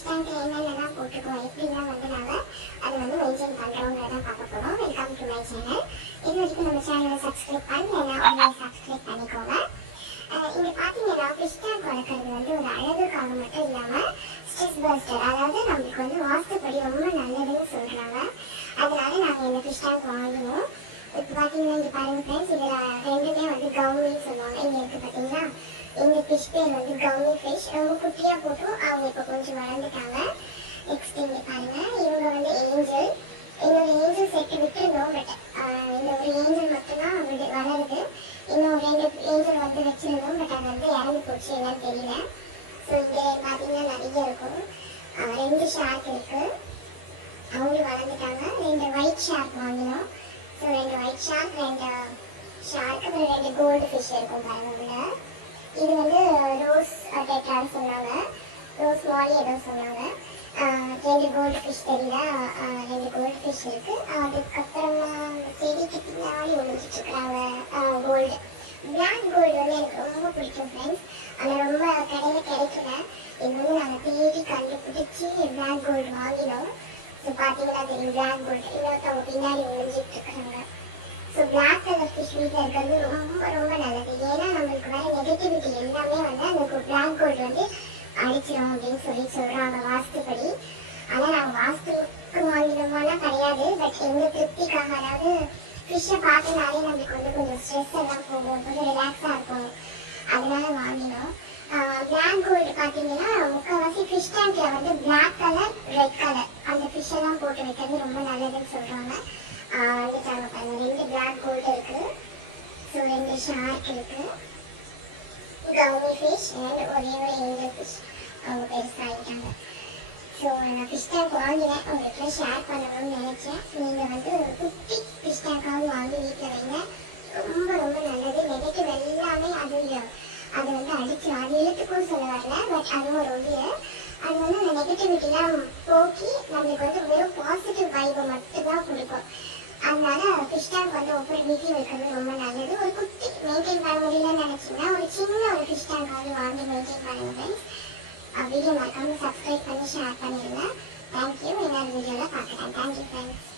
ரெஸ்டாரண்ட்டில் என்னென்னலாம் போட்டிருக்கோம். எப்படிலாம் வந்து நாங்கள் அதை வந்து மெயின்டைன் பண்ணுறோங்கிறத பார்க்க போகிறோம் வெல்கம் டு மை சேனல் இது வரைக்கும் நம்ம சேனலை சப்ஸ்கிரைப் பண்ணலைன்னா உங்களை சப்ஸ்கிரைப் பண்ணிக்கோங்க. இங்கே பார்த்தீங்கன்னா ஃபிஷ் டேங்க் வளர்க்குறது வந்து ஒரு அழகுக்காக மட்டும் இல்லாமல் ஸ்ட்ரெஸ் பஸ்டர் அதாவது நம்மளுக்கு வந்து வாஸ்துப்படி ரொம்ப நல்லதுன்னு சொல்கிறாங்க அதனால நாங்கள் இந்த ஃபிஷ் வாங்கினோம். இப்போ பார்த்தீங்கன்னா இங்கே பாருங்கள் ஃப்ரெண்ட்ஸ் இதில் ரெண்டுமே வந்து கவுனின்னு சொல்லுவாங்க. இங்கே இருக்குது ஃபிஷ் பேர் வந்து கவுனி ஃபிஷ் ரொம்ப குட்டியாக போட்டும். அவங்க இப்போ கொஞ்சம் வளர்ந்துட்டாங்க. நெக்ஸ்ட் இங்கே பாருங்கள் இவங்க வந்து ஏஞ்சல் இன்னொரு ஏஞ்சல் செட்டு விட்டுருந்தோம் பட் இந்த ஒரு ஏஞ்சல் மட்டும்தான் வந்து வளருது. இன்னும் ரெண்டு ஏஞ்சல் வந்து வச்சுருந்தோம் பட் அது வந்து இறந்து போச்சு என்னன்னு தெரியல. ஸோ இங்கே பார்த்தீங்கன்னா நிறைய இருக்கும். ரெண்டு ஷார்க் இருக்குது அவங்களும் வளர்ந்துட்டாங்க. ரெண்டு ஒயிட் ஷார்க் வாங்கினோம். ஸோ ரெண்டு ஒயிட் ஷார்க் ரெண்டு ஷார்க் அப்புறம் ரெண்டு கோல்டு ஃபிஷ் இருக்கும் பாருங்க உள்ள. இது வந்து ரோஸ் டெட்ரான்னு சொன்னாங்க. ரோஸ் மாலி ஏதோ சொன்னாங்க. ரெண்டு கோல்டு ஃபிஷ் தெரியல ரெண்டு கோல்டு ஃபிஷ் இருக்கு. அதுக்கப்புறமா செடிக்கு பின்னாடி ஒழிச்சிட்டுருக்காங்க கோல்டு பிளாக் கோல்டு வந்து எனக்கு ரொம்ப பிடிக்கும் ஃப்ரெண்ட்ஸ் ஆனால் ரொம்ப கடையில் கிடைக்கல. இது வந்து நாங்கள் தேடி கண்டுபிடிச்சி பிளாக் கோல்டு வாங்கினோம். ஸோ பார்த்தீங்கன்னா தெரியும் பிளாக் கோல்டு இன்னொருத்தவங்க பின்னாடி ஒழிஞ்சிட்டு இருக்காங்க ஸோ பிளாக் கலர் வீட்டில் இருக்கிறது ரொம்ப ரொம்ப நல்லது ஏன்னா நம்மளுக்கு வர நெகட்டிவிட்டி எல்லாமே வந்து அந்த பிளாக் கோட் வந்து அடிச்சிடும் அப்படின்னு சொல்லி சொல்கிறாங்க வாஸ்துப்படி ஆனால் நாங்கள் வாஸ்துக்கு வாங்கினோமானா கிடையாது பட் எங்கள் திருப்திக்காக அதாவது ஃபிஷ்ஷை பார்த்தனாலே நம்மளுக்கு வந்து கொஞ்சம் ஸ்ட்ரெஸ் எல்லாம் போகும் கொஞ்சம் ரிலாக்ஸாக இருக்கும் அதனால வாங்கினோம் பிளாக் கோல்டு பார்த்தீங்கன்னா முக்கால்வாசி ஃபிஷ் டேங்க்ல வந்து பிளாக் கலர் ரெட் கலர் அந்த ஃபிஷ் எல்லாம் போட்டு வைக்கிறது ரொம்ப நல்லதுன்னு சொல்கிறாங்க வந்துட்டாங்க பாருங்க ரெண்டு பிளாக் கோல்டு இருக்குது ஸோ ரெண்டு ஷார்க் இருக்கு கவுனி ஃபிஷ் அண்ட் ஒரே ஒரு ஏஞ்சல் ஃபிஷ் அவங்க பெருசாகிட்டாங்க ஸோ நான் ஃபிஷ் டேங்க் வாங்கினேன் உங்களுக்கு ஷேர் பண்ணணும்னு நினச்சேன் நீங்கள் வந்து ஒரு குட்டி ஃபிஷ் டேங்காவது வாங்கி வீட்டில் வைங்க ரொம்ப ரொம்ப நல்லது. நெகட்டிவ் எல்லாமே அது அது வந்து அடிச்சு அது இழுத்துக்கும் சொல்ல வரல. பட் அதுவும் ஒரு உயிர் அது வந்து அந்த நெகட்டிவிட்டிலாம் போக்கி நம்மளுக்கு வந்து வெறும் பாசிட்டிவ் வைபை மட்டும்தான் கொடுக்கும். ஃபிஷ் வந்து ஒவ்வொரு வீட்லையும் வைக்கிறது ரொம்ப நல்லது. ஒரு குட்டி மெயின்டைன் பண்ண முடியலன்னு நினச்சிங்கன்னா ஒரு சின்ன ஒரு ஃபிஷ் டேங்க் டேங்காவது வாங்கி மெயின்டைன் பண்ணுங்க ஃப்ரெண்ட்ஸ் வீடியோ மறக்காமல் சப்ஸ்கிரைப் பண்ணி ஷேர் பண்ணிடுங்க. தேங்க்யூ இன்னொரு வீடியோவில் பார்க்குறேன் தேங்க்யூ ஃப்ரெண்ட்ஸ்